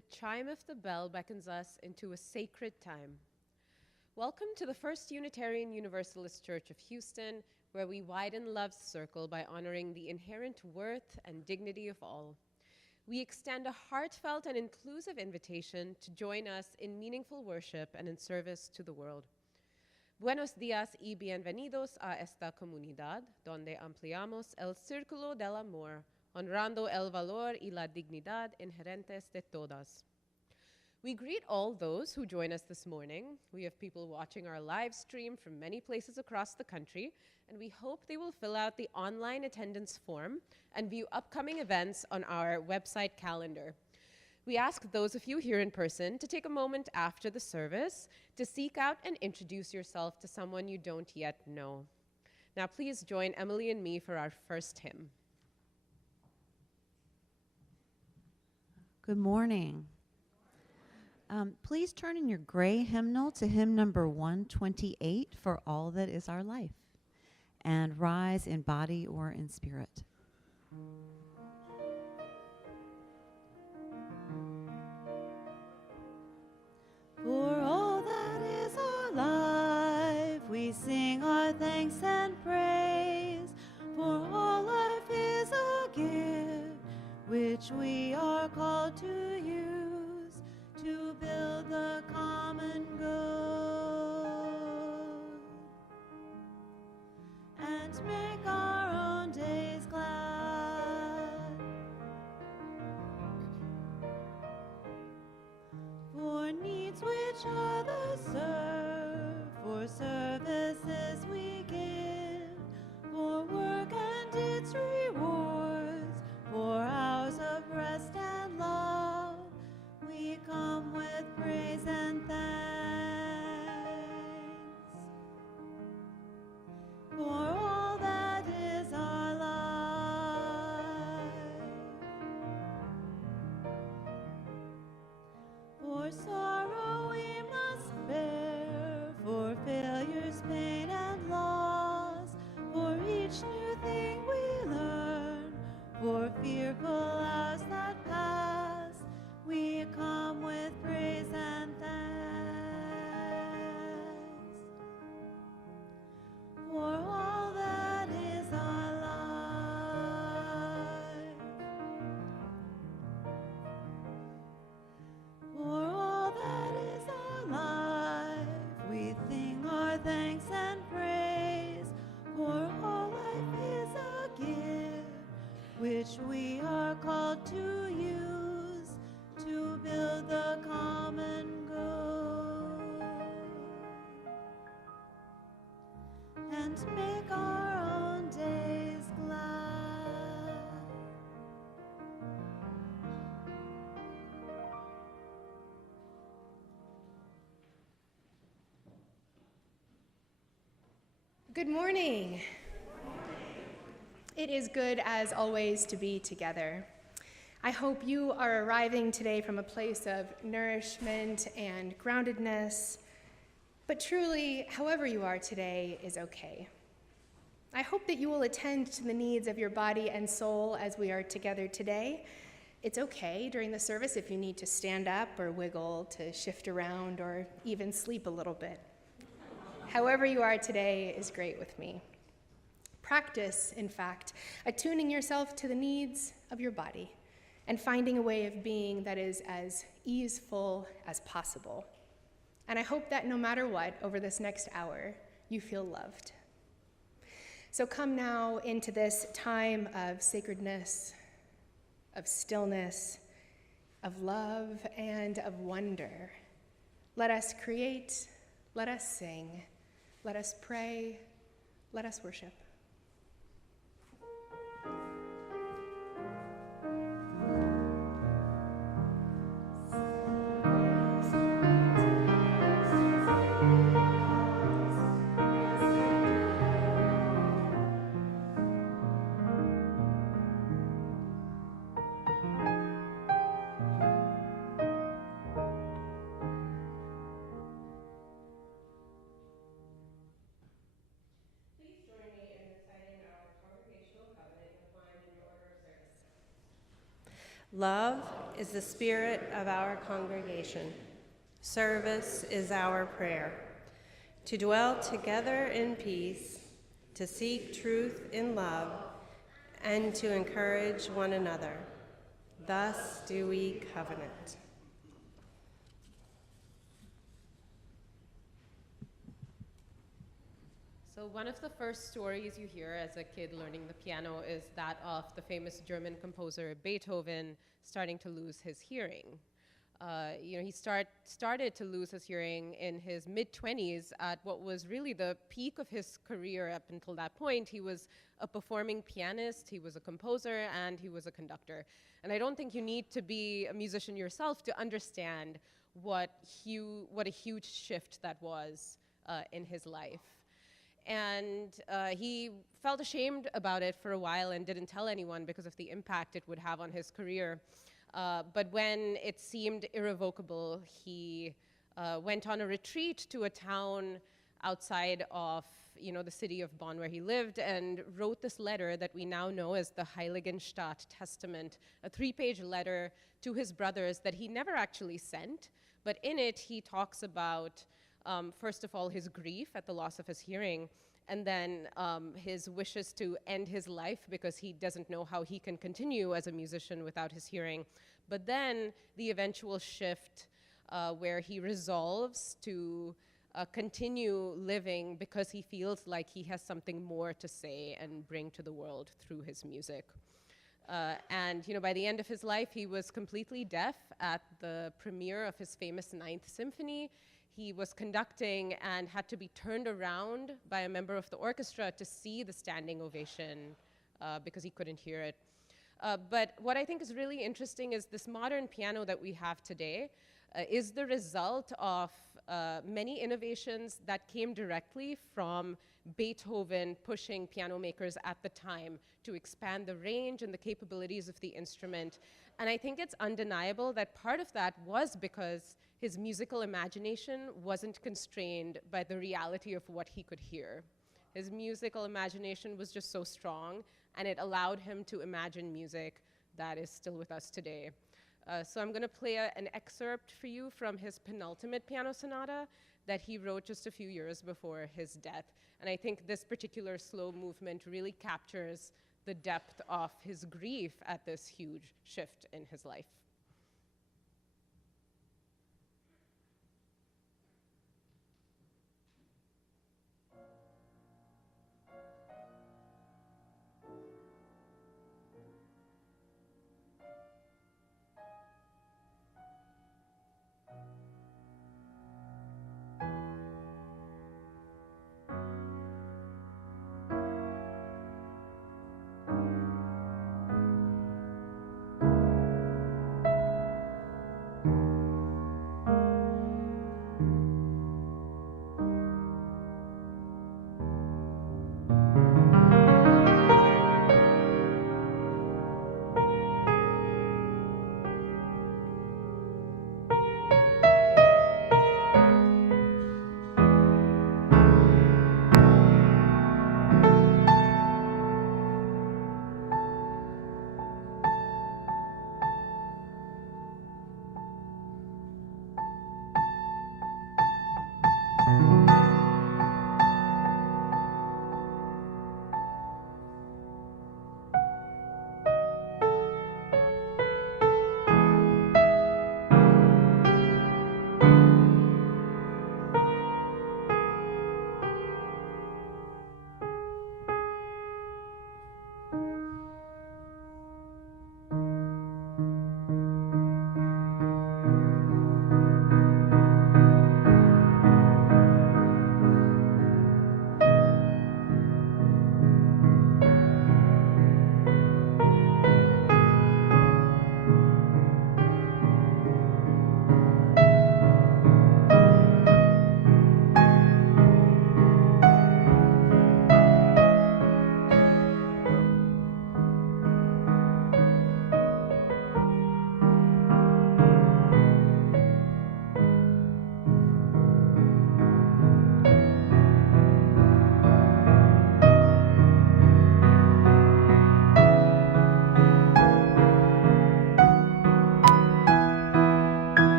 the chime of the bell beckons us into a sacred time. Welcome to the First Unitarian Universalist Church of Houston, where we widen love's circle by honoring the inherent worth and dignity of all. We extend a heartfelt and inclusive invitation to join us in meaningful worship and in service to the world. Buenos días y bienvenidos a esta comunidad, donde ampliamos el círculo del amor, honrando el valor y la dignidad inherentes de todas. We greet all those who join us this morning. We have people watching our live stream from many places across the country, and we hope they will fill out the online attendance form and view upcoming events on our website calendar. We ask those of you here in person to take a moment after the service to seek out and introduce yourself to someone you don't yet know. Now please join Emily and me for our first hymn. Good morning. Please turn in your gray hymnal to hymn number 128, For All That Is Our Life, and rise in body or in spirit. For all that is our life, we sing our thanks and praise, for all life is a gift which we are called to use to build the common good and make our own days glad. For needs which others serve, for services we give, for work and its rewards, for hours of rest and love, we come with praise and thanks. For all that is our life, for sorrow we must bear, for failures, pain, and loss, for each new thing we learn, for fearful hours that pass, we come with praise and thanks. For all that is our life, for all that is our life, we sing our thanks and praise, for all life is a gift which we are called to use to build the common good and make our own days glad. Good morning. It is good, as always, to be together. I hope you are arriving today from a place of nourishment and groundedness, but truly, however you are today is okay. I hope that you will attend to the needs of your body and soul as we are together today. It's okay during the service if you need to stand up or wiggle, to shift around, or even sleep a little bit. However you are today is great with me. Practice, in fact, attuning yourself to the needs of your body and finding a way of being that is as easeful as possible. And I hope that no matter what, over this next hour, you feel loved. So come now into this time of sacredness, of stillness, of love, and of wonder. Let us create, let us sing, let us pray, let us worship. Love, is the spirit of our congregation. Service is our prayer. To dwell together in peace, to seek truth in love, and to encourage one another. Thus do we covenant. So one of the first stories you hear as a kid learning the piano is that of the famous German composer Beethoven starting to lose his hearing. He started to lose his hearing in his mid-20s at what was really the peak of his career up until that point. He was a performing pianist, he was a composer, and he was a conductor. And I don't think you need to be a musician yourself to understand what a huge shift that was in his life. And he felt ashamed about it for a while and didn't tell anyone because of the impact it would have on his career. But when it seemed irrevocable, he went on a retreat to a town outside of the city of Bonn where he lived and wrote this letter that we now know as the Heiligenstadt Testament, a 3-page letter to his brothers that he never actually sent. But in it, he talks about first of all, his grief at the loss of his hearing, and then his wishes to end his life because he doesn't know how he can continue as a musician without his hearing. But then the eventual shift where he resolves to continue living because he feels like he has something more to say and bring to the world through his music. And by the end of his life, he was completely deaf at the premiere of his famous Ninth Symphony. He was conducting and had to be turned around by a member of the orchestra to see the standing ovation because he couldn't hear it. But what I think is really interesting is this modern piano that we have today is the result of many innovations that came directly from Beethoven pushing piano makers at the time to expand the range and the capabilities of the instrument. And I think it's undeniable that part of that was because his musical imagination wasn't constrained by the reality of what he could hear. His musical imagination was just so strong, and it allowed him to imagine music that is still with us today. So I'm going to play an excerpt for you from his penultimate piano sonata that he wrote just a few years before his death. And I think this particular slow movement really captures the depth of his grief at this huge shift in his life.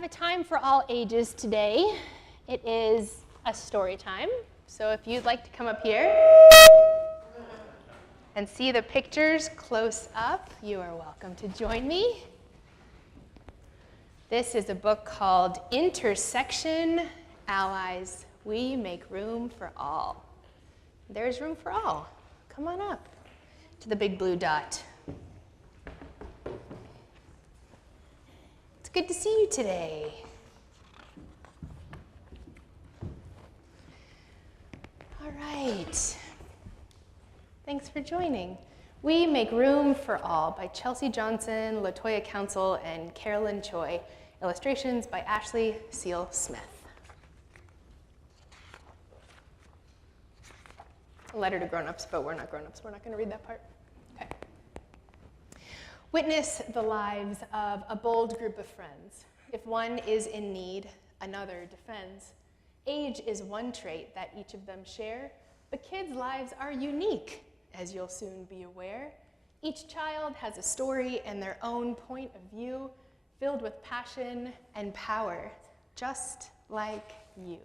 have a time for all ages today. It is a story time. So if you'd like to come up here and see the pictures close up, you are welcome to join me. This is a book called Intersection Allies. We make room for all. There's room for all. Come on up to the big blue dot. It's good to see you today. All right. Thanks for joining. We Make Room for All by Chelsea Johnson, LaToya Council, and Carolyn Choi. Illustrations by Ashley Seal Smith. A letter to grown-ups, but we're not grown-ups. We're not going to read that part. Okay. Witness the lives of a bold group of friends. If one is in need, another defends. Age is one trait that each of them share, but kids' lives are unique, as you'll soon be aware. Each child has a story and their own point of view, filled with passion and power, just like you.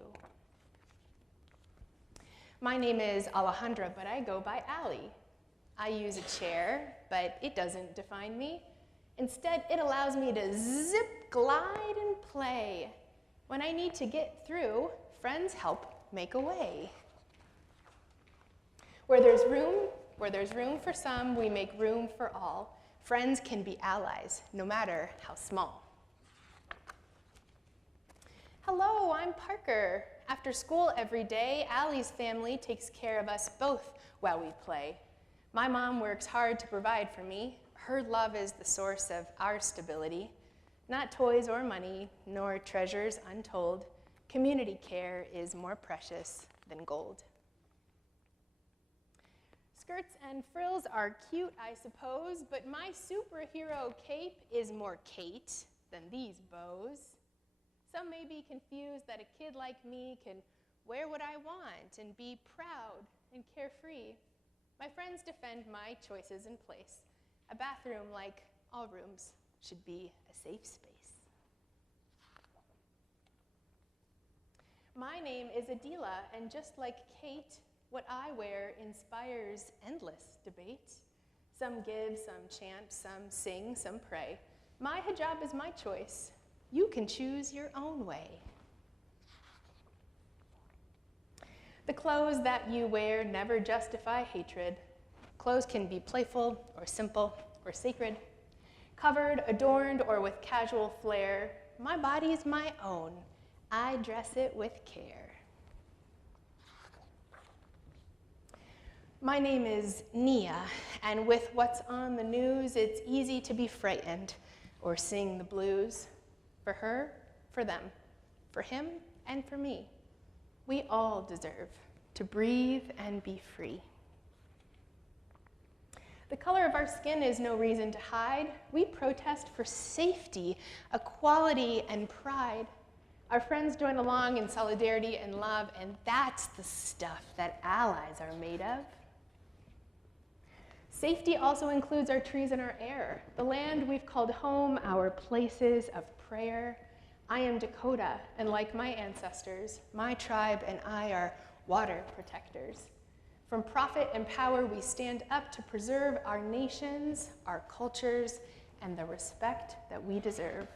My name is Alejandra, but I go by Allie. I use a chair, but it doesn't define me. Instead, it allows me to zip, glide, and play. When I need to get through, friends help make a way. Where there's room for some, we make room for all. Friends can be allies, no matter how small. Hello, I'm Parker. After school every day, Allie's family takes care of us both while we play. My mom works hard to provide for me. Her love is the source of our stability. Not toys or money, nor treasures untold. Community care is more precious than gold. Skirts and frills are cute, I suppose, but my superhero cape is more Kate than these bows. Some may be confused that a kid like me can wear what I want and be proud and carefree. My friends defend my choices in place. A bathroom, like all rooms, should be a safe space. My name is Adila, and just like Kate, what I wear inspires endless debate. Some give, some chant, some sing, some pray. My hijab is my choice. You can choose your own way. The clothes that you wear never justify hatred. Clothes can be playful or simple or sacred. Covered, adorned, or with casual flair, my body's my own. I dress it with care. My name is Nia, and with what's on the news, it's easy to be frightened or sing the blues. For her, for them, for him, and for me. We all deserve to breathe and be free. The color of our skin is no reason to hide. We protest for safety, equality, and pride. Our friends join along in solidarity and love, and that's the stuff that allies are made of. Safety also includes our trees and our air, the land we've called home, our places of prayer. I am Dakota, and like my ancestors, my tribe and I are water protectors. From profit and power, we stand up to preserve our nations, our cultures, and the respect that we deserve.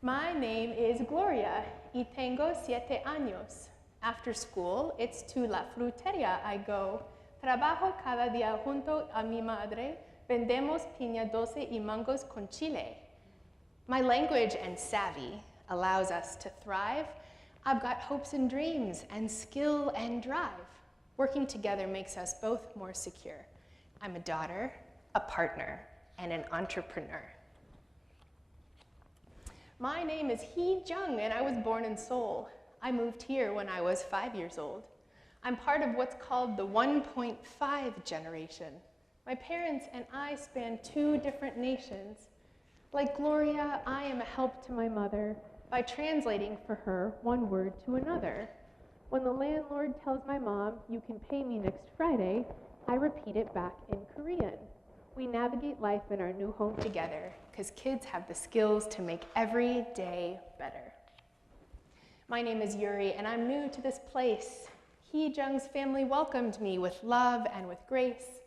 My name is Gloria, y tengo 7 años. After school, it's to la fruteria I go. Trabajo cada día junto a mi madre. Vendemos piña dulce y mangos con chile. My language and savvy allows us to thrive. I've got hopes and dreams and skill and drive. Working together makes us both more secure. I'm a daughter, a partner, and an entrepreneur. My name is Hee Jung, and I was born in Seoul. I moved here when I was 5 years old. I'm part of what's called the 1.5 generation. My parents and I span 2 different nations. Like Gloria, I am a help to my mother by translating for her one word to another. When the landlord tells my mom, "You can pay me next Friday," I repeat it back in Korean. We navigate life in our new home together because kids have the skills to make every day better. My name is Yuri, and I'm new to this place. Hee Jung's family welcomed me with love and with grace.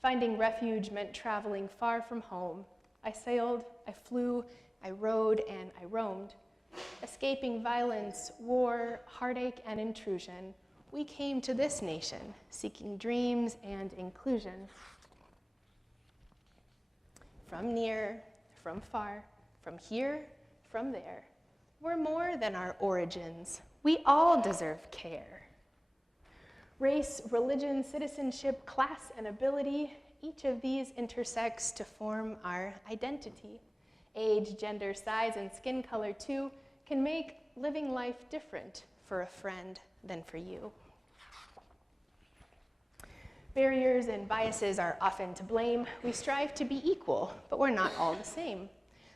Finding refuge meant traveling far from home. I sailed, I flew, I rode, and I roamed. Escaping violence, war, heartache, and intrusion, we came to this nation, seeking dreams and inclusion. From near, from far, from here, from there, we're more than our origins. We all deserve care. Race, religion, citizenship, class, and ability, each of these intersects to form our identity. Age, gender, size, and skin color, too, can make living life different for a friend than for you. Barriers and biases are often to blame. We strive to be equal, but we're not all the same.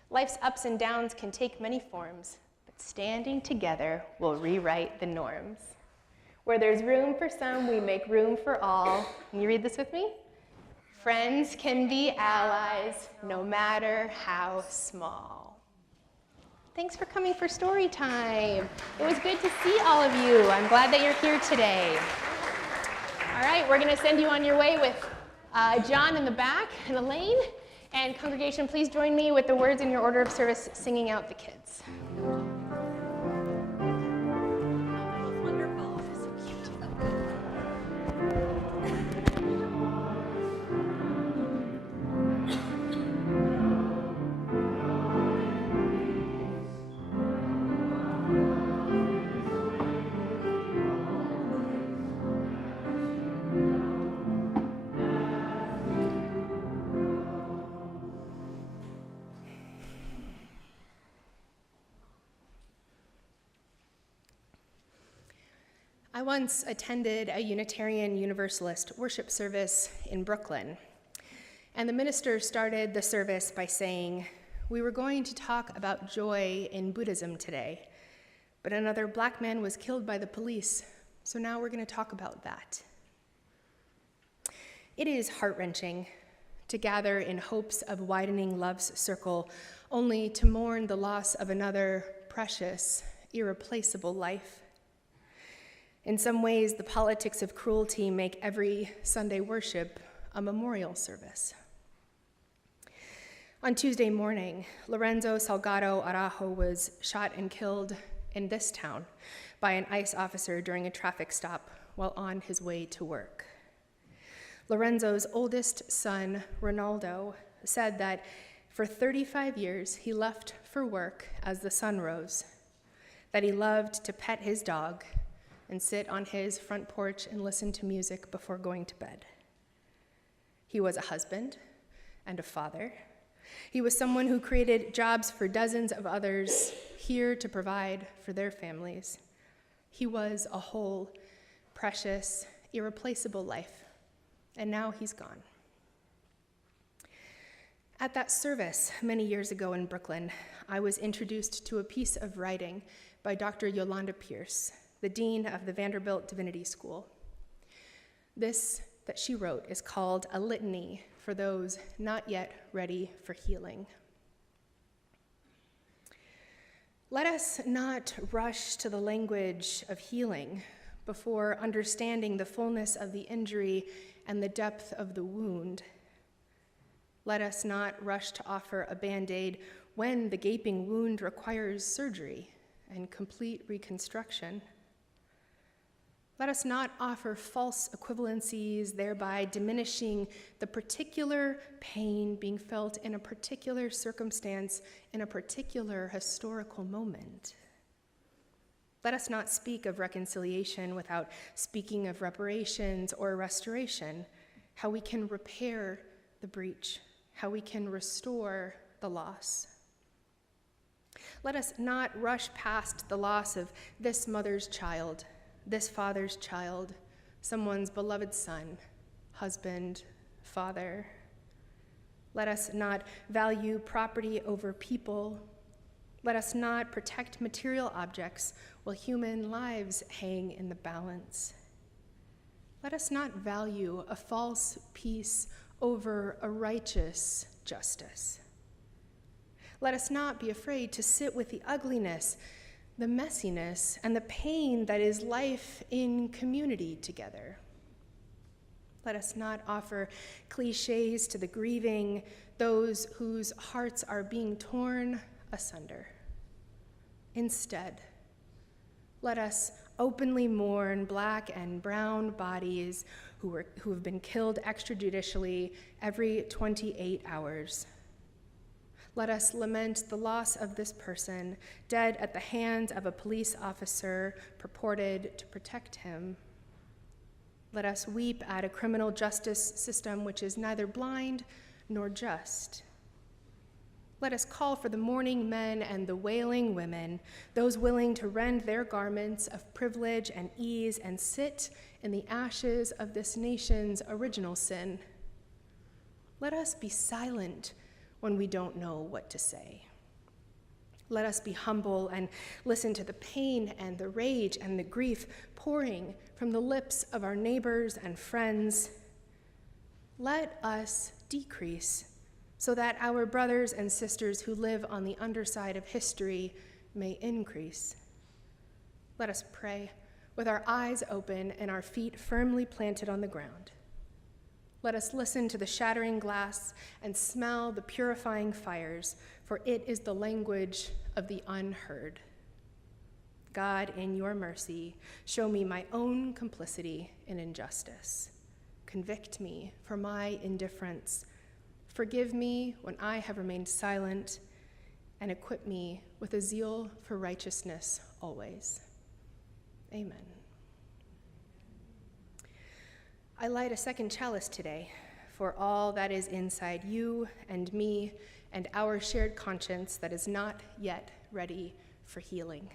Life's ups and downs can take many forms, but standing together will rewrite the norms. Where there's room for some, we make room for all. Can you read this with me? Friends can be allies, no matter how small. Thanks for coming for story time. It was good to see all of you. I'm glad that you're here today. All right, we're going to send you on your way with John in the back and Elaine. And congregation, please join me with the words in your order of service, singing out the kids. I once attended a Unitarian Universalist worship service in Brooklyn, and the minister started the service by saying, "We were going to talk about joy in Buddhism today, but another black man was killed by the police, so now we're going to talk about that." It is heart-wrenching to gather in hopes of widening love's circle, only to mourn the loss of another precious, irreplaceable life. In some ways, the politics of cruelty make every Sunday worship a memorial service. On Tuesday morning, Lorenzo Salgado Araujo was shot and killed in this town by an ICE officer during a traffic stop while on his way to work. Lorenzo's oldest son, Ronaldo, said that for 35 years he left for work as the sun rose, that he loved to pet his dog and sit on his front porch and listen to music before going to bed. He was a husband and a father. He was someone who created jobs for dozens of others here to provide for their families. He was a whole, precious, irreplaceable life, and now he's gone. At that service many years ago in Brooklyn, I was introduced to a piece of writing by Dr. Yolanda Pierce, the dean of the Vanderbilt Divinity School. This that she wrote is called A Litany for Those Not Yet Ready for Healing. Let us not rush to the language of healing before understanding the fullness of the injury and the depth of the wound. Let us not rush to offer a Band-Aid when the gaping wound requires surgery and complete reconstruction. Let us not offer false equivalencies, thereby diminishing the particular pain being felt in a particular circumstance in a particular historical moment. Let us not speak of reconciliation without speaking of reparations or restoration, how we can repair the breach, how we can restore the loss. Let us not rush past the loss of this mother's child, this father's child, someone's beloved son, husband, father. Let us not value property over people. Let us not protect material objects while human lives hang in the balance. Let us not value a false peace over a righteous justice. Let us not be afraid to sit with the ugliness, the messiness, and the pain that is life in community together. Let us not offer cliches to the grieving, those whose hearts are being torn asunder. Instead, let us openly mourn Black and brown bodies who have been killed extrajudicially every 28 hours. Let us lament the loss of this person, dead at the hands of a police officer purported to protect him. Let us weep at a criminal justice system which is neither blind nor just. Let us call for the mourning men and the wailing women, those willing to rend their garments of privilege and ease and sit in the ashes of this nation's original sin. Let us be silent when we don't know what to say. Let us be humble and listen to the pain and the rage and the grief pouring from the lips of our neighbors and friends. Let us decrease so that our brothers and sisters who live on the underside of history may increase. Let us pray with our eyes open and our feet firmly planted on the ground. Let us listen to the shattering glass and smell the purifying fires, for it is the language of the unheard. God, in your mercy, show me my own complicity in injustice. Convict me for my indifference. Forgive me when I have remained silent, and equip me with a zeal for righteousness always. Amen. I light a second chalice today for all that is inside you and me and our shared conscience that is not yet ready for healing.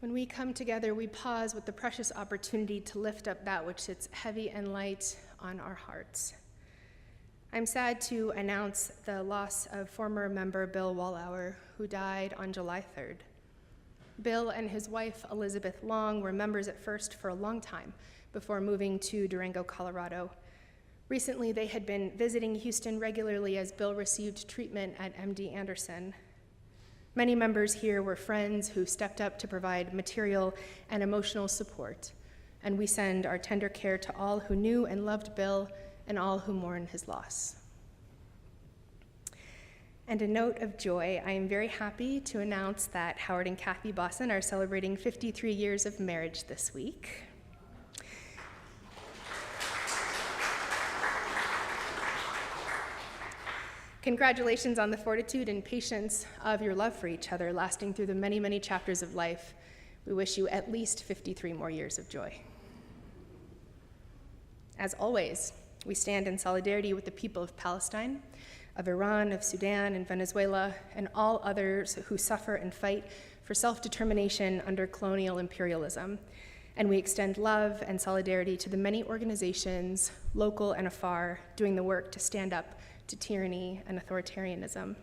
When we come together, we pause with the precious opportunity to lift up that which sits heavy and light on our hearts. I'm sad to announce the loss of former member Bill Wallauer, who died on July 3rd. Bill and his wife, Elizabeth Long, were members at First for a long time before moving to Durango, Colorado. Recently, they had been visiting Houston regularly as Bill received treatment at MD Anderson. Many members here were friends who stepped up to provide material and emotional support, and we send our tender care to all who knew and loved Bill and all who mourn his loss. And a note of joy, I am very happy to announce that Howard and Kathy Bosson are celebrating 53 years of marriage this week. Congratulations on the fortitude and patience of your love for each other, lasting through the many, many chapters of life. We wish you at least 53 more years of joy. As always, we stand in solidarity with the people of Palestine, of Iran, of Sudan, and Venezuela, and all others who suffer and fight for self-determination under colonial imperialism. And we extend love and solidarity to the many organizations, local and afar, doing the work to stand up to tyranny and authoritarianism.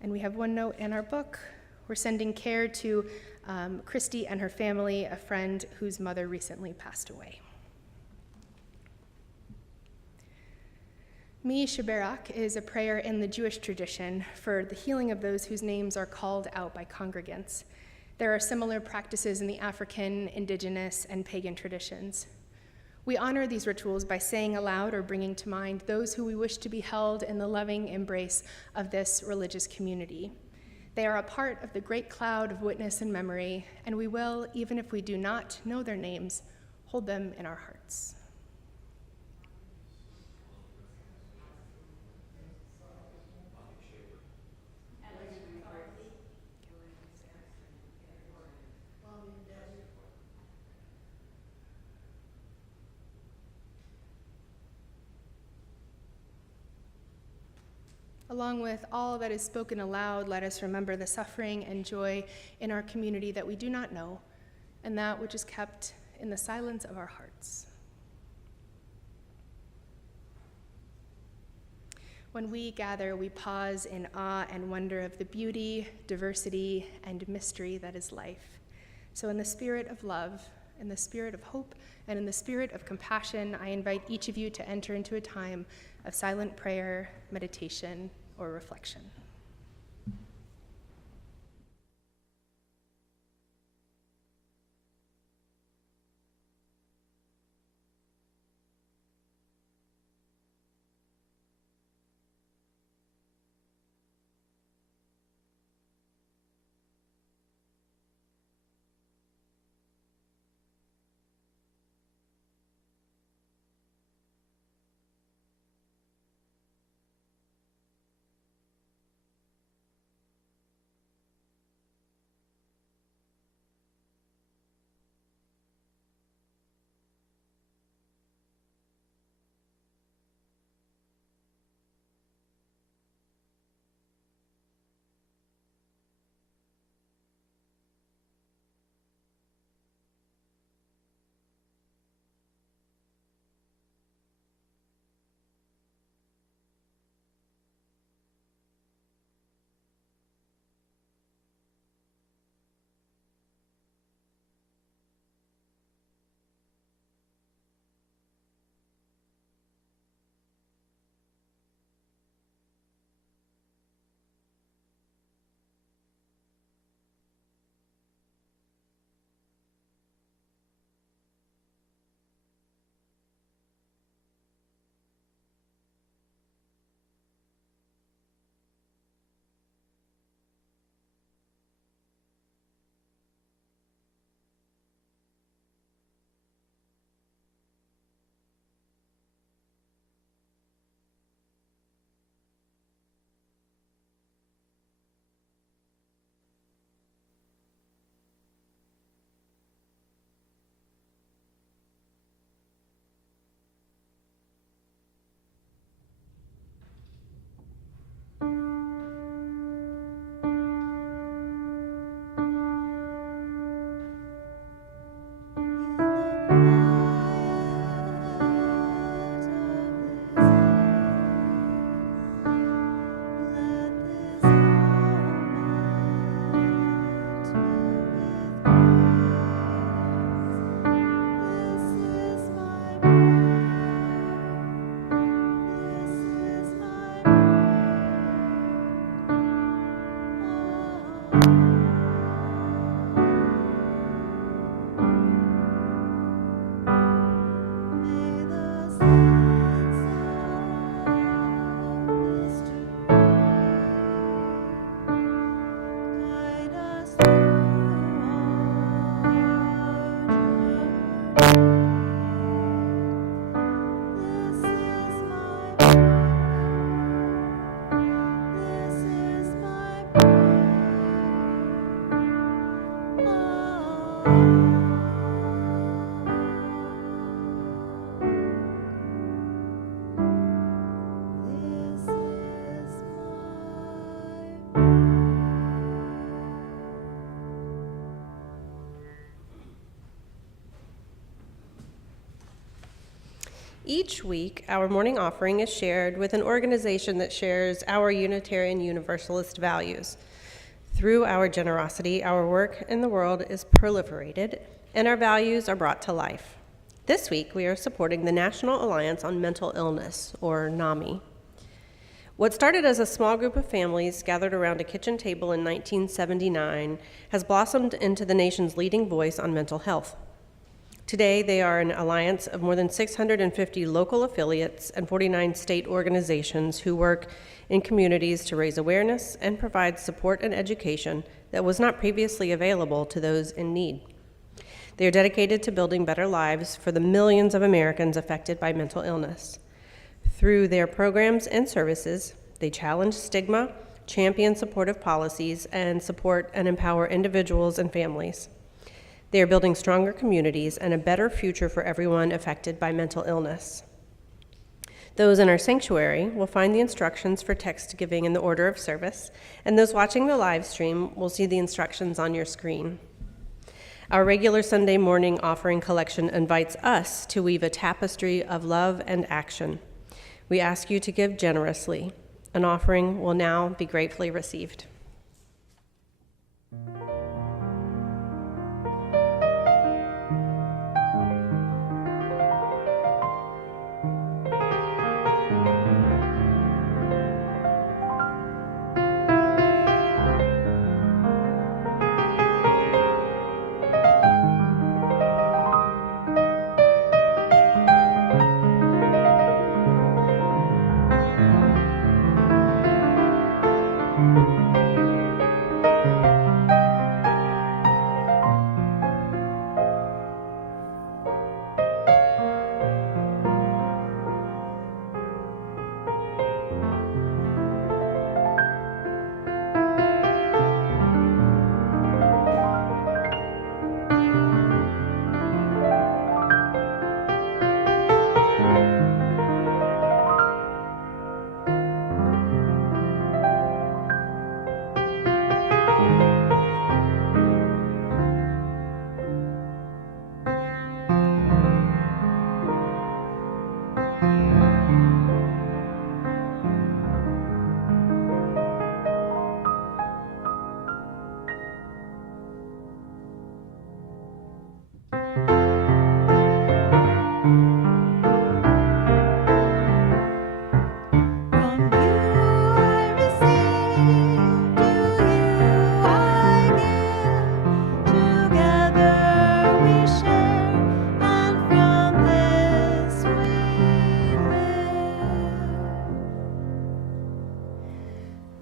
And we have one note in our book. We're sending care to Christy and her family, a friend whose mother recently passed away. Mi Sheberak is a prayer in the Jewish tradition for the healing of those whose names are called out by congregants. There are similar practices in the African, indigenous, and pagan traditions. We honor these rituals by saying aloud or bringing to mind those who we wish to be held in the loving embrace of this religious community. They are a part of the great cloud of witness and memory, and we will, even if we do not know their names, hold them in our hearts. Along with all that is spoken aloud, let us remember the suffering and joy in our community that we do not know, and that which is kept in the silence of our hearts. When we gather, we pause in awe and wonder of the beauty, diversity, and mystery that is life. So in the spirit of love, in the spirit of hope, and in the spirit of compassion, I invite each of you to enter into a time of silent prayer, meditation, or reflection. Each week, our morning offering is shared with an organization that shares our Unitarian Universalist values. Through our generosity, our work in the world is proliferated, and our values are brought to life. This week, we are supporting the National Alliance on Mental Illness, or NAMI. What started as a small group of families gathered around a kitchen table in 1979 has blossomed into the nation's leading voice on mental health. Today, they are an alliance of more than 650 local affiliates and 49 state organizations who work in communities to raise awareness and provide support and education that was not previously available to those in need. They are dedicated to building better lives for the millions of Americans affected by mental illness. Through their programs and services, they challenge stigma, champion supportive policies, and support and empower individuals and families. They are building stronger communities and a better future for everyone affected by mental illness. Those in our sanctuary will find the instructions for text giving in the order of service, and those watching the live stream will see the instructions on your screen. Our regular Sunday morning offering collection invites us to weave a tapestry of love and action. We ask you to give generously. An offering will now be gratefully received.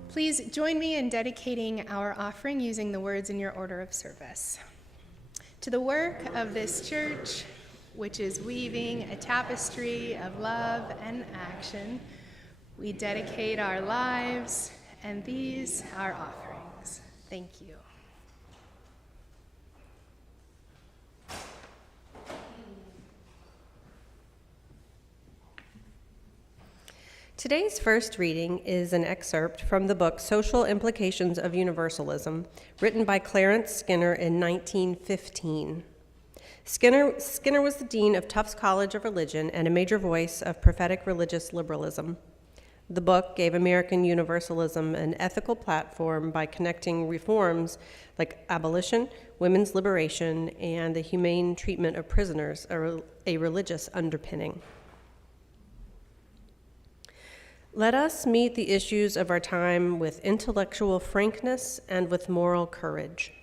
Please join me in dedicating our offering using the words in your order of service. To the work of this church, which is weaving a tapestry of love and action, we dedicate our lives and these our offerings. Thank you. Today's first reading is an excerpt from the book Social Implications of Universalism, written by Clarence Skinner in 1915. Skinner was the dean of Tufts College of Religion and a major voice of prophetic religious liberalism. The book gave American Universalism an ethical platform by connecting reforms like abolition, women's liberation, and the humane treatment of prisoners, a religious underpinning. Let us meet the issues of our time with intellectual frankness and with moral courage.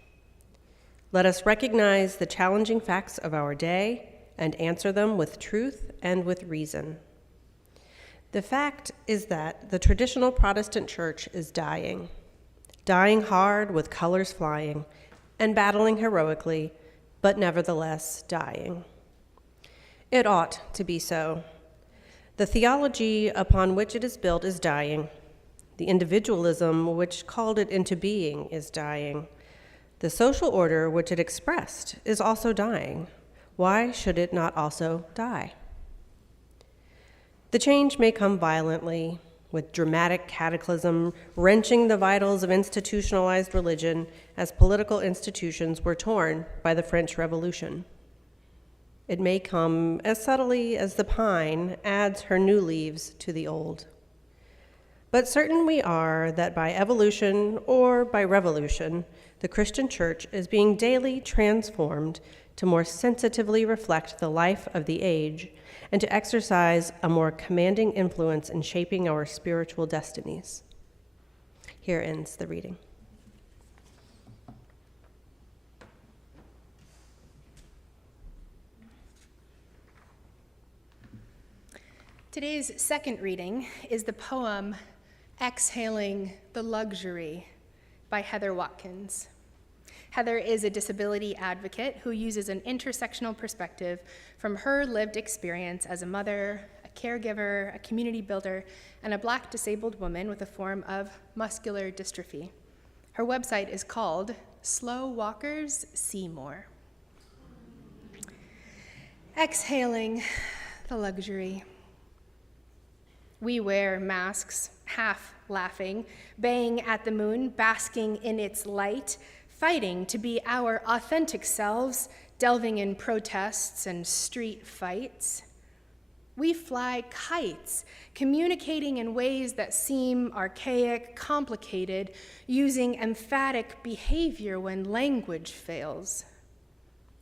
Let us recognize the challenging facts of our day and answer them with truth and with reason. The fact is that the traditional Protestant church is dying hard with colors flying, and battling heroically, but nevertheless dying. It ought to be so. The theology upon which it is built is dying. The individualism which called it into being is dying. The social order which it expressed is also dying. Why should it not also die? The change may come violently, with dramatic cataclysm wrenching the vitals of institutionalized religion as political institutions were torn by the French Revolution. It may come as subtly as the pine adds her new leaves to the old. But certain we are that by evolution or by revolution, the Christian church is being daily transformed to more sensitively reflect the life of the age and to exercise a more commanding influence in shaping our spiritual destinies. Here ends the reading. Today's second reading is the poem Exhaling the Luxury by Heather Watkins. Heather is a disability advocate who uses an intersectional perspective from her lived experience as a mother, a caregiver, a community builder, and a Black disabled woman with a form of muscular dystrophy. Her website is called Slow Walkers See More. Exhaling the luxury. We wear masks, half laughing, baying at the moon, basking in its light, fighting to be our authentic selves, delving in protests and street fights. We fly kites, communicating in ways that seem archaic, complicated, using emphatic behavior when language fails.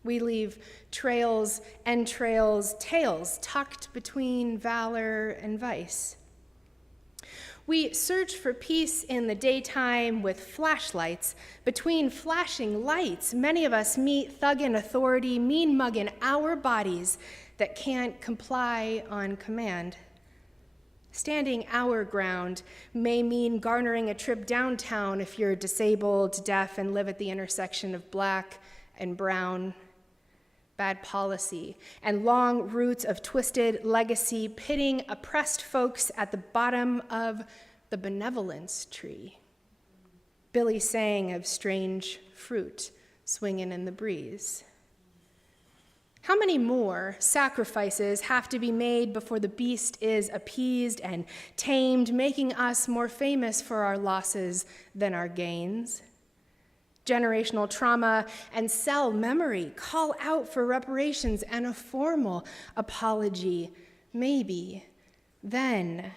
We leave trails, entrails, tails tucked between valor and vice. We search for peace in the daytime with flashlights. Between flashing lights, many of us meet thuggin' authority, mean-muggin' our bodies that can't comply on command. Standing our ground may mean garnering a trip downtown if you're disabled, deaf, and live at the intersection of black and brown. Bad policy and long roots of twisted legacy pitting oppressed folks at the bottom of the benevolence tree. Billy sang of strange fruit swinging in the breeze. How many more sacrifices have to be made before the beast is appeased and tamed, making us more famous for our losses than our gains? Generational trauma and cell memory call out for reparations and a formal apology. Maybe then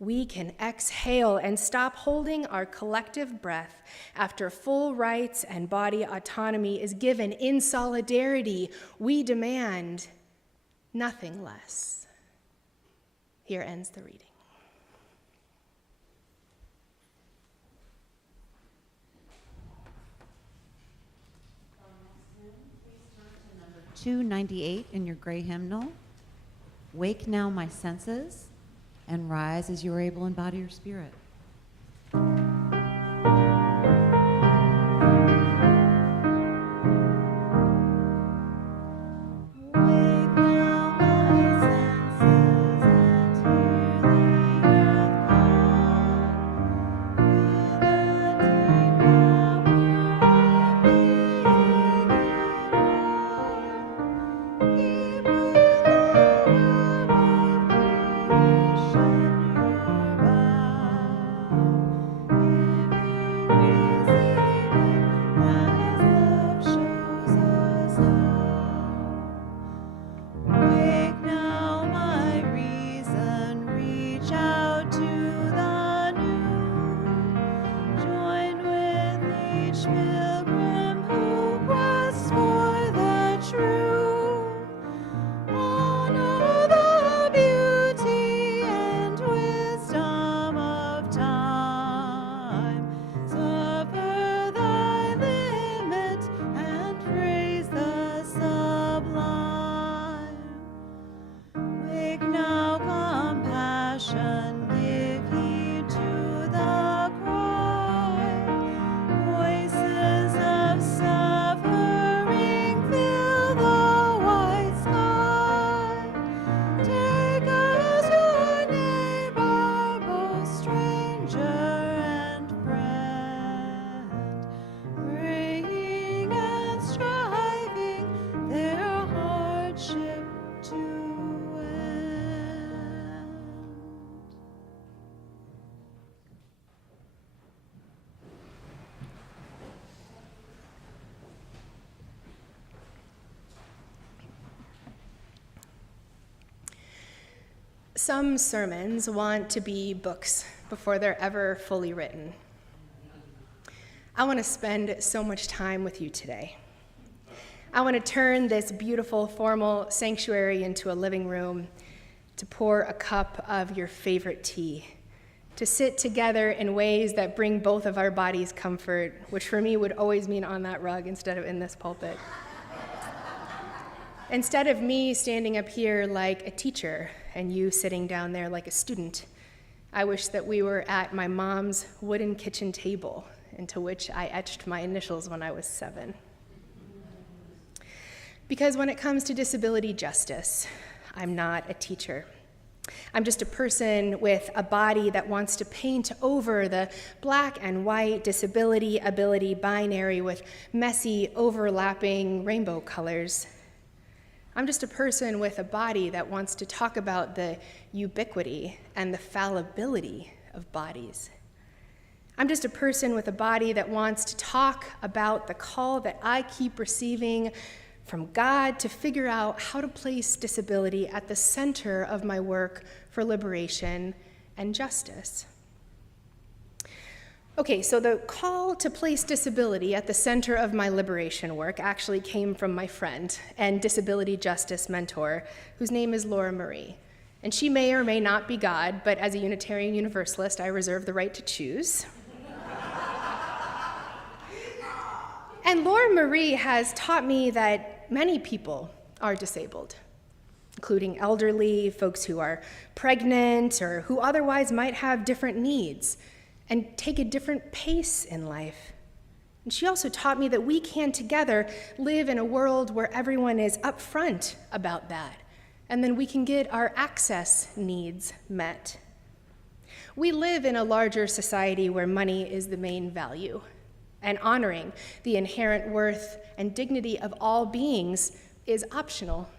we can exhale and stop holding our collective breath after full rights and body autonomy is given. In solidarity, we demand nothing less. Here ends the reading. 298 in your gray hymnal. Wake now my senses, and rise as you are able in body or spirit. Some sermons want to be books before they're ever fully written. I want to spend so much time with you today. I want to turn this beautiful, formal sanctuary into a living room, to pour a cup of your favorite tea, to sit together in ways that bring both of our bodies comfort, which for me would always mean on that rug instead of in this pulpit. Instead of me standing up here like a teacher and you sitting down there like a student, I wish that we were at my mom's wooden kitchen table into which I etched my initials when I was 7. Because when it comes to disability justice, I'm not a teacher. I'm just a person with a body that wants to paint over the black and white disability ability binary with messy, overlapping rainbow colors. I'm just a person with a body that wants to talk about the ubiquity and the fallibility of bodies. I'm just a person with a body that wants to talk about the call that I keep receiving from God to figure out how to place disability at the center of my work for liberation and justice. Okay, so the call to place disability at the center of my liberation work actually came from my friend and disability justice mentor, whose name is Laura Marie. And she may or may not be God, but as a Unitarian Universalist, I reserve the right to choose. And Laura Marie has taught me that many people are disabled, including elderly, folks who are pregnant, or who otherwise might have different needs and take a different pace in life. And she also taught me that we can together live in a world where everyone is upfront about that, and then we can get our access needs met. We live in a larger society where money is the main value, and honoring the inherent worth and dignity of all beings is optional.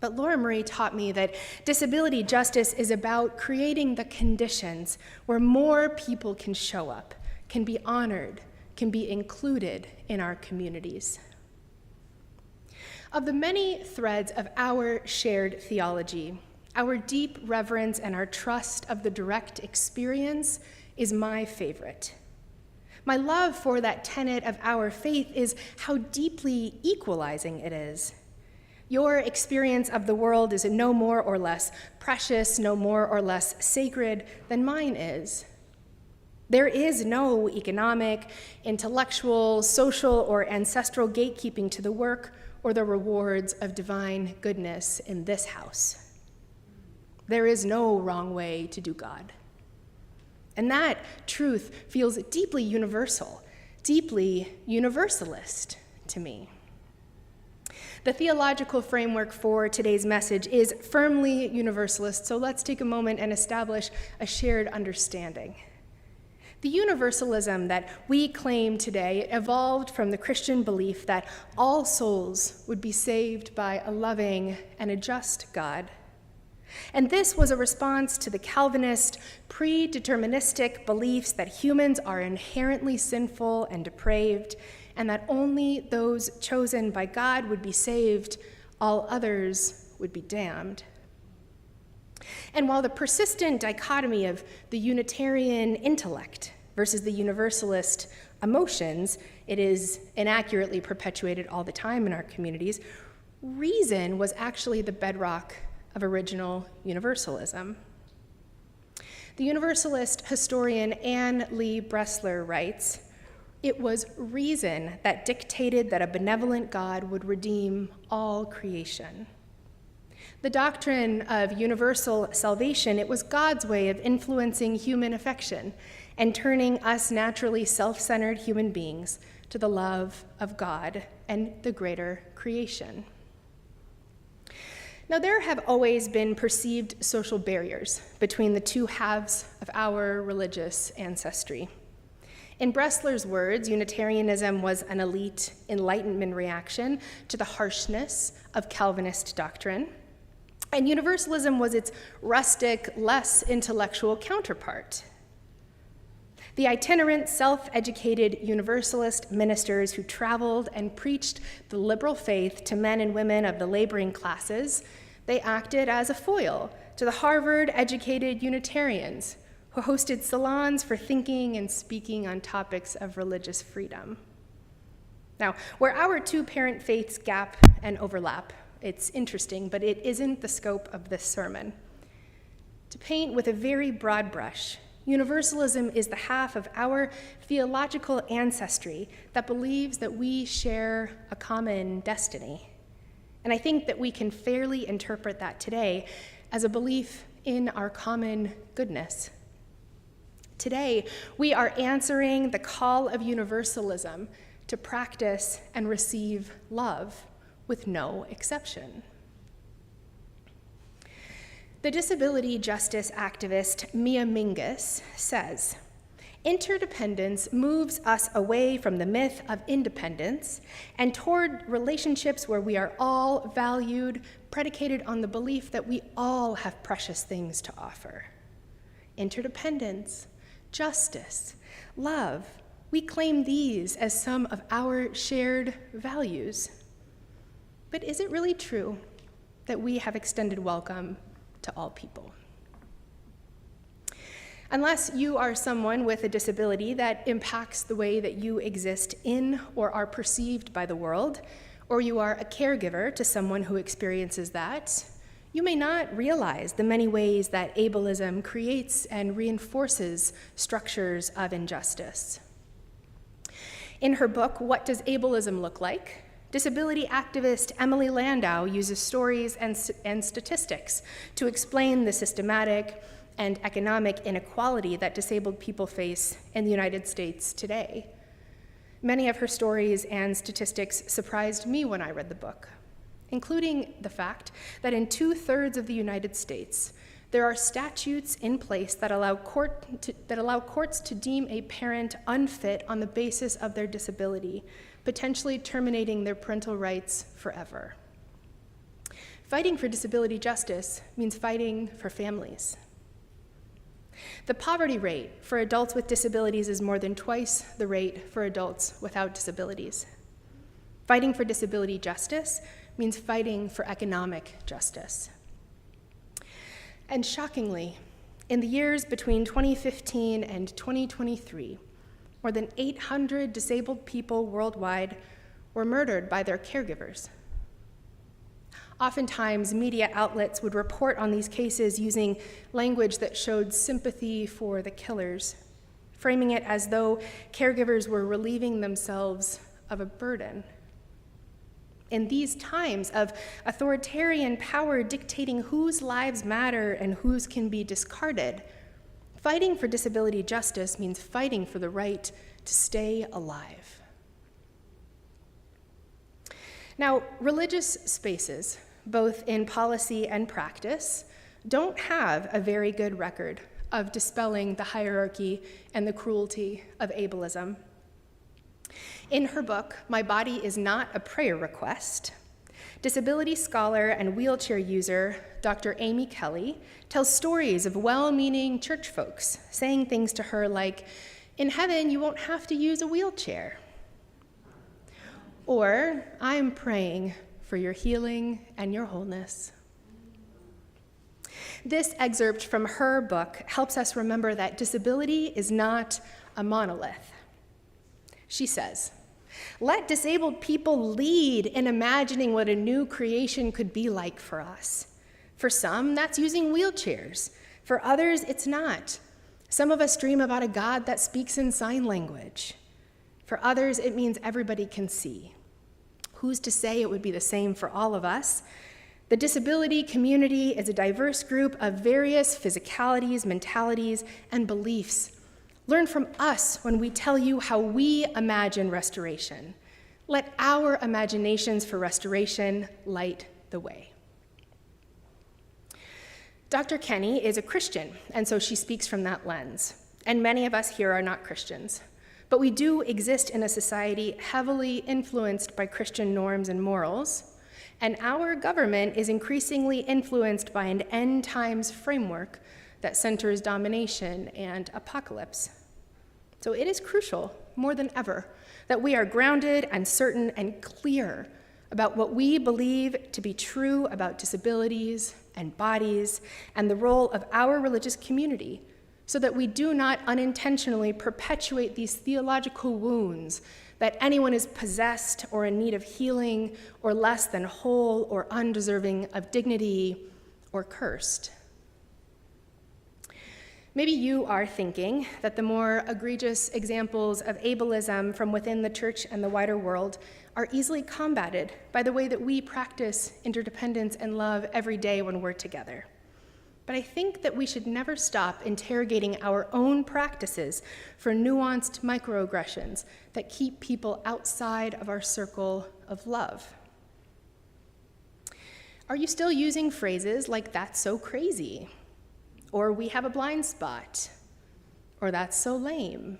But Laura Marie taught me that disability justice is about creating the conditions where more people can show up, can be honored, can be included in our communities. Of the many threads of our shared theology, our deep reverence and our trust of the direct experience is my favorite. My love for that tenet of our faith is how deeply equalizing it is. Your experience of the world is no more or less precious, no more or less sacred than mine is. There is no economic, intellectual, social, or ancestral gatekeeping to the work or the rewards of divine goodness in this house. There is no wrong way to do God. And that truth feels deeply universal, deeply universalist to me. The theological framework for today's message is firmly universalist, so let's take a moment and establish a shared understanding. The universalism that we claim today evolved from the Christian belief that all souls would be saved by a loving and a just God. And this was a response to the Calvinist, predeterministic beliefs that humans are inherently sinful and depraved, and that only those chosen by God would be saved, all others would be damned. And while the persistent dichotomy of the Unitarian intellect versus the Universalist emotions, it is inaccurately perpetuated all the time in our communities, reason was actually the bedrock of original Universalism. The Universalist historian Anne Lee Bressler writes, "It was reason that dictated that a benevolent God would redeem all creation. The doctrine of universal salvation, it was God's way of influencing human affection and turning us naturally self-centered human beings to the love of God and the greater creation." Now, there have always been perceived social barriers between the two halves of our religious ancestry. In Bressler's words, Unitarianism was an elite Enlightenment reaction to the harshness of Calvinist doctrine, and Universalism was its rustic, less intellectual counterpart. The itinerant, self-educated Universalist ministers who traveled and preached the liberal faith to men and women of the laboring classes, they acted as a foil to the Harvard-educated Unitarians who hosted salons for thinking and speaking on topics of religious freedom. Now, where our two parent faiths gap and overlap, it's interesting, but it isn't the scope of this sermon. To paint with a very broad brush, Universalism is the half of our theological ancestry that believes that we share a common destiny. And I think that we can fairly interpret that today as a belief in our common goodness. Today, we are answering the call of Universalism to practice and receive love with no exception. The disability justice activist Mia Mingus says, "Interdependence moves us away from the myth of independence and toward relationships where we are all valued, predicated on the belief that we all have precious things to offer. Interdependence, justice, love, we claim these as some of our shared values. But is it really true that we have extended welcome to all people? Unless you are someone with a disability that impacts the way that you exist in or are perceived by the world, or you are a caregiver to someone who experiences that, you may not realize the many ways that ableism creates and reinforces structures of injustice. In her book, What Does Ableism Look Like?, disability activist Emily Landau uses stories and statistics to explain the systematic and economic inequality that disabled people face in the United States today. Many of her stories and statistics surprised me when I read the book, including the fact that in 2/3 of the United States, there are statutes in place that allow courts to deem a parent unfit on the basis of their disability, potentially terminating their parental rights forever. Fighting for disability justice means fighting for families. The poverty rate for adults with disabilities is more than twice the rate for adults without disabilities. Fighting for disability justice means fighting for economic justice. And shockingly, in the years between 2015 and 2023, more than 800 disabled people worldwide were murdered by their caregivers. Oftentimes, media outlets would report on these cases using language that showed sympathy for the killers, framing it as though caregivers were relieving themselves of a burden. In these times of authoritarian power dictating whose lives matter and whose can be discarded, fighting for disability justice means fighting for the right to stay alive. Now, religious spaces, both in policy and practice, don't have a very good record of dispelling the hierarchy and the cruelty of ableism. In her book, My Body is Not a Prayer Request, disability scholar and wheelchair user Dr. Amy Kelly tells stories of well-meaning church folks saying things to her like, "In heaven, you won't have to use a wheelchair." Or, "I'm praying for your healing and your wholeness." This excerpt from her book helps us remember that disability is not a monolith. She says, "Let disabled people lead in imagining what a new creation could be like for us. For some, that's using wheelchairs. For others, it's not. Some of us dream about a God that speaks in sign language. For others, it means everybody can see. Who's to say it would be the same for all of us? The disability community is a diverse group of various physicalities, mentalities, and beliefs. Learn from us when we tell you how we imagine restoration. Let our imaginations for restoration light the way." Dr. Kenny is a Christian, and so she speaks from that lens. And many of us here are not Christians. But we do exist in a society heavily influenced by Christian norms and morals, and our government is increasingly influenced by an end times framework that centers domination and apocalypse. So it is crucial, more than ever, that we are grounded and certain and clear about what we believe to be true about disabilities and bodies and the role of our religious community, so that we do not unintentionally perpetuate these theological wounds that anyone is possessed or in need of healing or less than whole or undeserving of dignity or cursed. Maybe you are thinking that the more egregious examples of ableism from within the church and the wider world are easily combated by the way that we practice interdependence and love every day when we're together. But I think that we should never stop interrogating our own practices for nuanced microaggressions that keep people outside of our circle of love. Are you still using phrases like "that's so crazy," or "we have a blind spot," or "that's so lame"?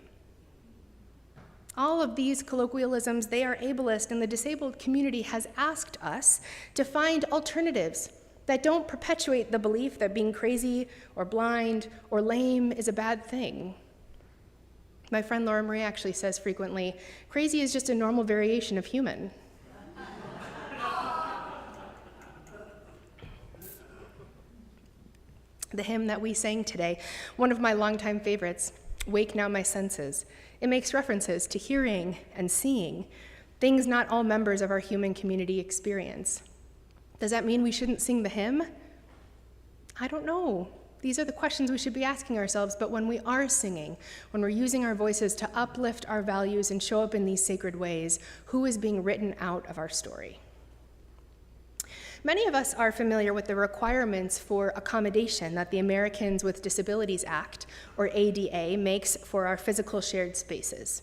All of these colloquialisms, they are ableist, and the disabled community has asked us to find alternatives that don't perpetuate the belief that being crazy or blind or lame is a bad thing. My friend Laura Marie actually says frequently, "Crazy is just a normal variation of human." The hymn that we sang today, one of my longtime favorites, Wake Now My Senses. It makes references to hearing and seeing, things not all members of our human community experience. Does that mean we shouldn't sing the hymn? I don't know. These are the questions we should be asking ourselves, but when we are singing, when we're using our voices to uplift our values and show up in these sacred ways, who is being written out of our story? Many of us are familiar with the requirements for accommodation that the Americans with Disabilities Act, or ADA, makes for our physical shared spaces.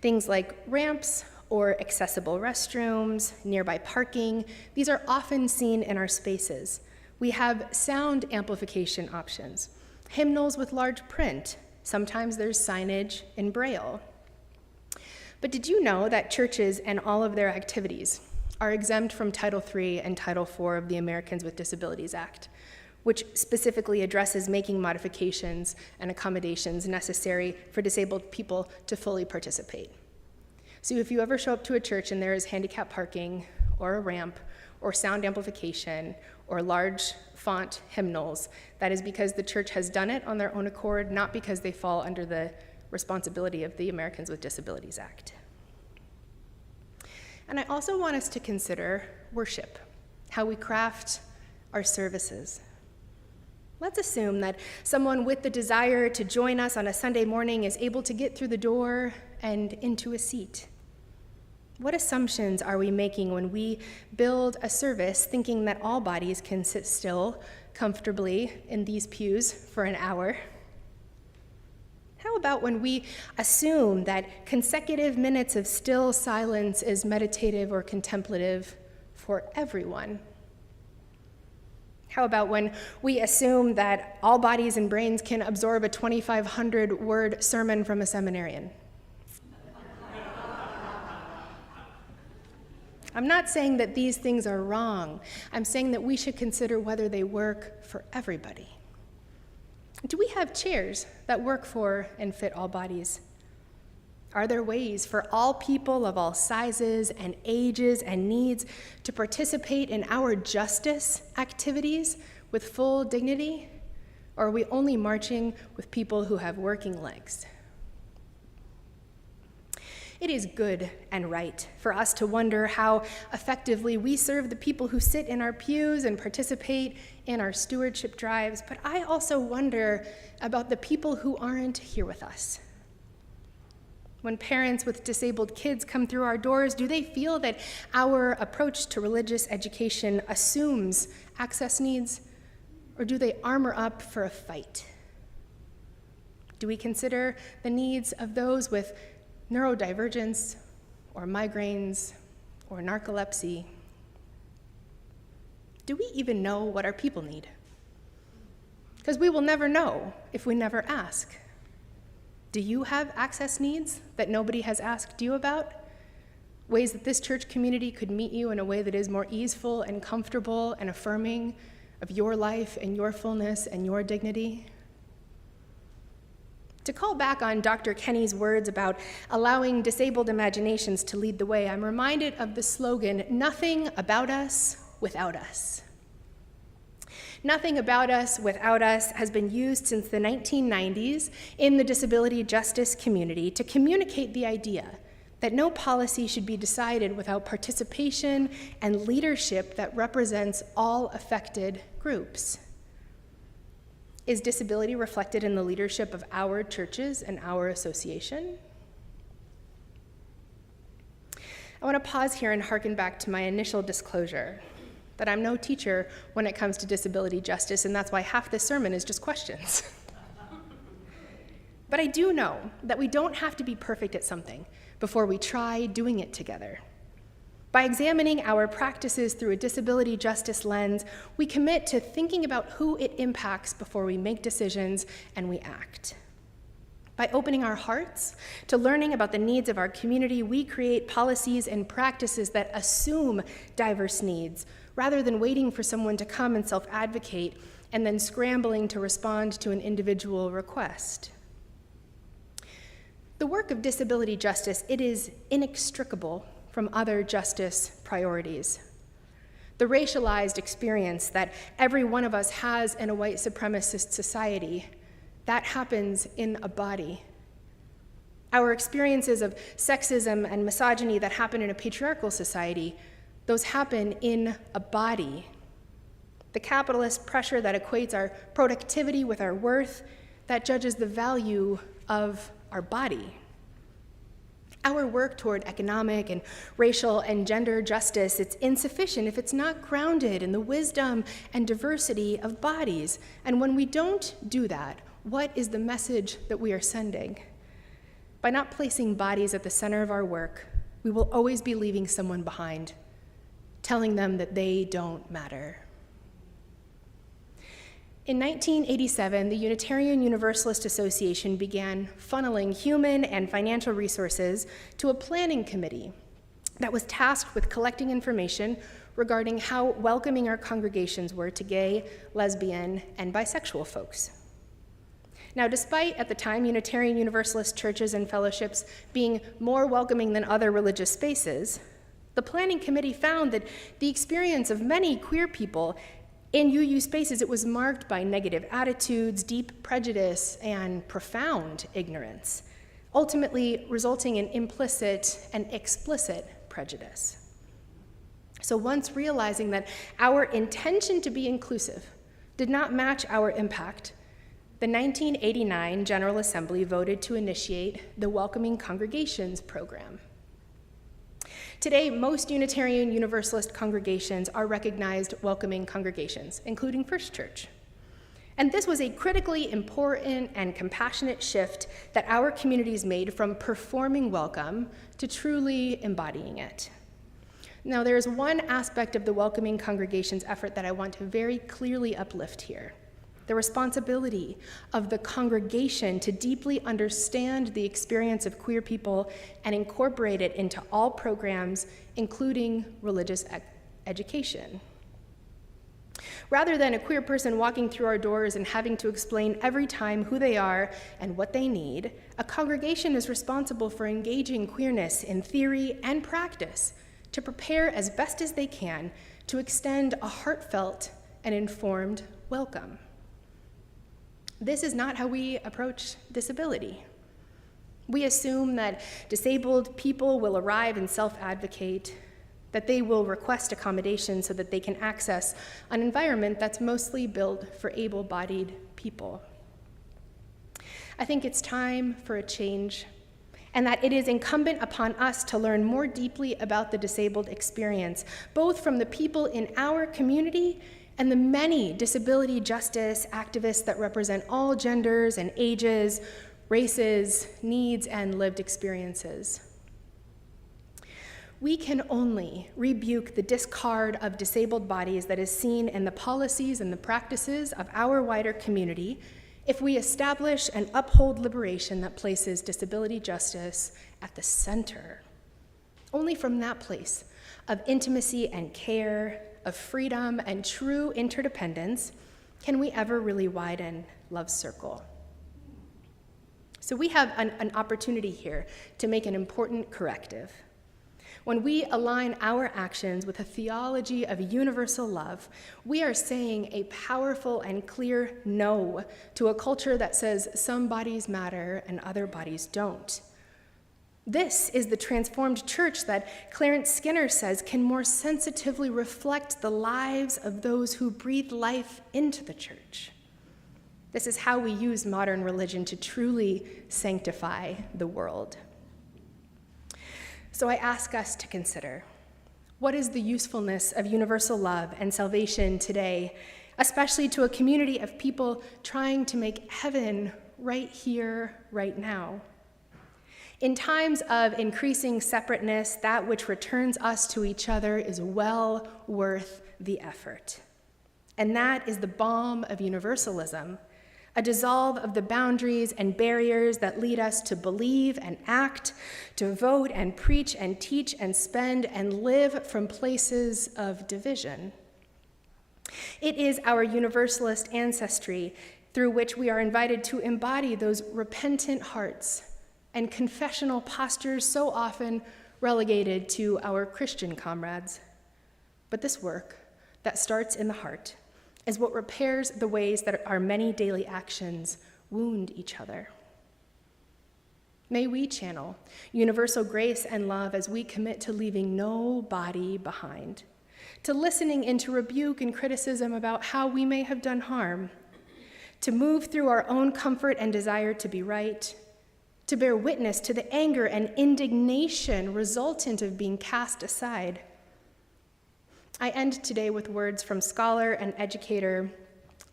Things like ramps or accessible restrooms, nearby parking, these are often seen in our spaces. We have sound amplification options, hymnals with large print. Sometimes there's signage in Braille. But did you know that churches and all of their activities are exempt from Title III and Title IV of the Americans with Disabilities Act, which specifically addresses making modifications and accommodations necessary for disabled people to fully participate? So if you ever show up to a church and there is handicap parking or a ramp or sound amplification or large font hymnals, that is because the church has done it on their own accord, not because they fall under the responsibility of the Americans with Disabilities Act. And I also want us to consider worship, how we craft our services. Let's assume that someone with the desire to join us on a Sunday morning is able to get through the door and into a seat. What assumptions are we making when we build a service thinking that all bodies can sit still comfortably in these pews for an hour? How about when we assume that consecutive minutes of still silence is meditative or contemplative for everyone? How about when we assume that all bodies and brains can absorb a 2,500-word sermon from a seminarian? I'm not saying that these things are wrong. I'm saying that we should consider whether they work for everybody. Do we have chairs that work for and fit all bodies? Are there ways for all people of all sizes and ages and needs to participate in our justice activities with full dignity? Or are we only marching with people who have working legs? It is good and right for us to wonder how effectively we serve the people who sit in our pews and participate in our stewardship drives, but I also wonder about the people who aren't here with us. When parents with disabled kids come through our doors, do they feel that our approach to religious education assumes access needs, or do they armor up for a fight? Do we consider the needs of those with neurodivergence, or migraines, or narcolepsy? Do we even know what our people need? Because we will never know if we never ask. Do you have access needs that nobody has asked you about? Ways that this church community could meet you in a way that is more easeful and comfortable and affirming of your life and your fullness and your dignity? To call back on Dr. Kenny's words about allowing disabled imaginations to lead the way, I'm reminded of the slogan, "Nothing about us without us." "Nothing about us without us" has been used since the 1990s in the disability justice community to communicate the idea that no policy should be decided without participation and leadership that represents all affected groups. Is disability reflected in the leadership of our churches and our association? I want to pause here and hearken back to my initial disclosure that I'm no teacher when it comes to disability justice, and that's why half this sermon is just questions. But I do know that we don't have to be perfect at something before we try doing it together. By examining our practices through a disability justice lens, we commit to thinking about who it impacts before we make decisions and we act. By opening our hearts to learning about the needs of our community, we create policies and practices that assume diverse needs, rather than waiting for someone to come and self-advocate and then scrambling to respond to an individual request. The work of disability justice, it is inextricable from other justice priorities. the racialized experience that every one of us has in a white supremacist society, that happens in a body. Our experiences of sexism and misogyny that happen in a patriarchal society, those happen in a body. The capitalist pressure that equates our productivity with our worth, that judges the value of our body. Our work toward economic and racial and gender justice, it's insufficient if it's not grounded in the wisdom and diversity of bodies. And when we don't do that, what is the message that we are sending? By not placing bodies at the center of our work, we will always be leaving someone behind, telling them that they don't matter. In 1987, the Unitarian Universalist Association began funneling human and financial resources to a planning committee that was tasked with collecting information regarding how welcoming our congregations were to gay, lesbian, and bisexual folks. Now, despite at the time Unitarian Universalist churches and fellowships being more welcoming than other religious spaces, the planning committee found that the experience of many queer people in UU spaces, it was marked by negative attitudes, deep prejudice, and profound ignorance, ultimately resulting in implicit and explicit prejudice. So once realizing that our intention to be inclusive did not match our impact, the 1989 General Assembly voted to initiate the Welcoming Congregations program. Today, most Unitarian Universalist congregations are recognized welcoming congregations, including First Church. And this was a critically important and compassionate shift that our communities made from performing welcome to truly embodying it. Now, there's one aspect of the welcoming congregations effort that I want to very clearly uplift here: the responsibility of the congregation to deeply understand the experience of queer people and incorporate it into all programs, including religious education. Rather than a queer person walking through our doors and having to explain every time who they are and what they need, a congregation is responsible for engaging queerness in theory and practice to prepare as best as they can to extend a heartfelt and informed welcome. This is not how we approach disability. We assume that disabled people will arrive and self-advocate, that they will request accommodation so that they can access an environment that's mostly built for able-bodied people. I think it's time for a change, and that it is incumbent upon us to learn more deeply about the disabled experience, both from the people in our community and the many disability justice activists that represent all genders and ages, races, needs, and lived experiences. We can only rebuke the discard of disabled bodies that is seen in the policies and the practices of our wider community if we establish and uphold liberation that places disability justice at the center. Only from that place of intimacy and care, of freedom and true interdependence, can we ever really widen love's circle. So we have an opportunity here to make an important corrective. When we align our actions with a theology of universal love, we are saying a powerful and clear no to a culture that says some bodies matter and other bodies don't. This is the transformed church that Clarence Skinner says can more sensitively reflect the lives of those who breathe life into the church. This is how we use modern religion to truly sanctify the world. So I ask us to consider, what is the usefulness of universal love and salvation today, especially to a community of people trying to make heaven right here, right now? In times of increasing separateness, that which returns us to each other is well worth the effort. And that is the balm of universalism, a dissolve of the boundaries and barriers that lead us to believe and act, to vote and preach and teach and spend and live from places of division. It is our universalist ancestry through which we are invited to embody those repentant hearts and confessional postures so often relegated to our Christian comrades. But this work that starts in the heart is what repairs the ways that our many daily actions wound each other. May we channel universal grace and love as we commit to leaving nobody behind, to listening into rebuke and criticism about how we may have done harm, to move through our own comfort and desire to be right, to bear witness to the anger and indignation resultant of being cast aside. I end today with words from scholar and educator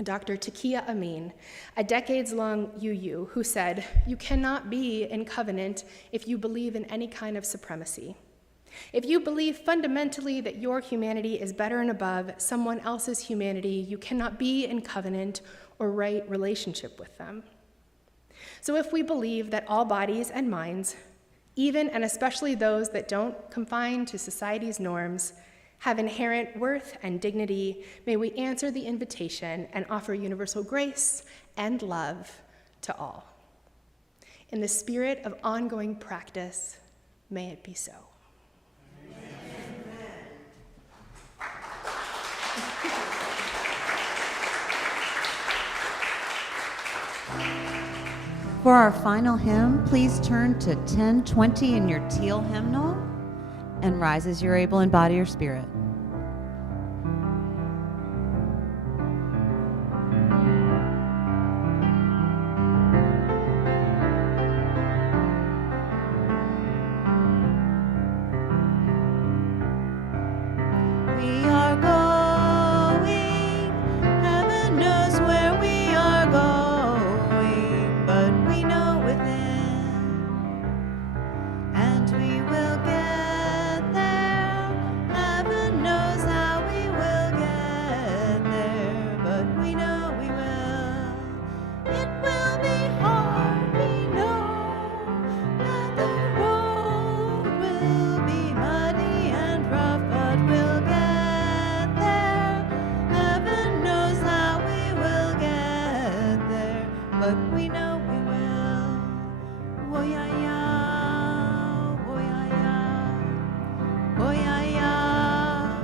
Dr. Taqiyya Amin, a decades-long UU, who said, "You cannot be in covenant if you believe in any kind of supremacy. If you believe fundamentally that your humanity is better and above someone else's humanity, you cannot be in covenant or right relationship with them." So if we believe that all bodies and minds, even and especially those that don't confine to society's norms, have inherent worth and dignity, may we answer the invitation and offer universal grace and love to all. In the spirit of ongoing practice, may it be so. For our final hymn, please turn to 1020 in your teal hymnal and rise as you're able in body or spirit. We are going, heaven knows where we are going, but we know within, and we will get there. Heaven knows how we will get there, but we know we will. It will be hard, we know, that the road will be muddy and rough, but we'll get there. Heaven knows how we will get there, but we know we will. Oh yeah, yeah, oh yeah, yeah, oh yeah, yeah,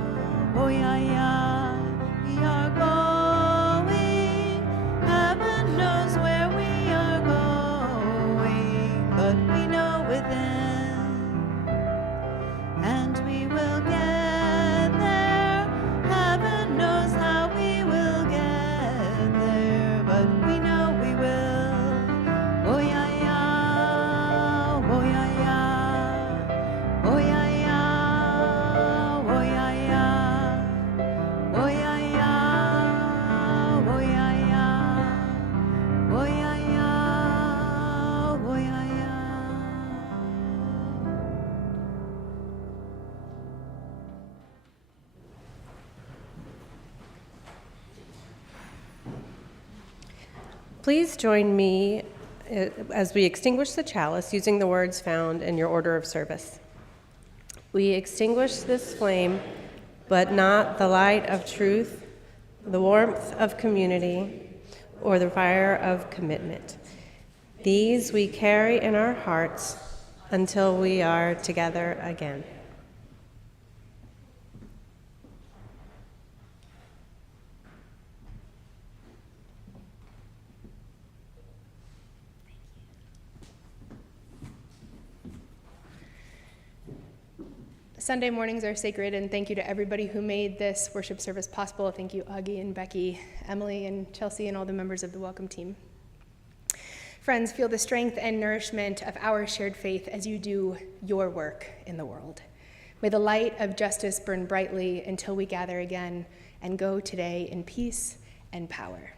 oh yeah, yeah. We are going. Heaven knows where we are going, but we know within, and we will get there. Heaven knows how we will get there, but we know we will. Oh yeah, yeah, oh yeah, yeah, oh yeah, yeah, oh yeah, yeah, oh yeah, yeah, oh yeah, yeah, oh yeah, yeah, oh yeah, yeah. Please join me as we extinguish the chalice using the words found in your order of service. We extinguish this flame, but not the light of truth, the warmth of community, or the fire of commitment. These we carry in our hearts until we are together again. Sunday mornings are sacred, and thank you to everybody who made this worship service possible. Thank you, Augie and Becky, Emily and Chelsea, and all the members of the welcome team. Friends, feel the strength and nourishment of our shared faith as you do your work in the world. May the light of justice burn brightly until we gather again and go today in peace and power.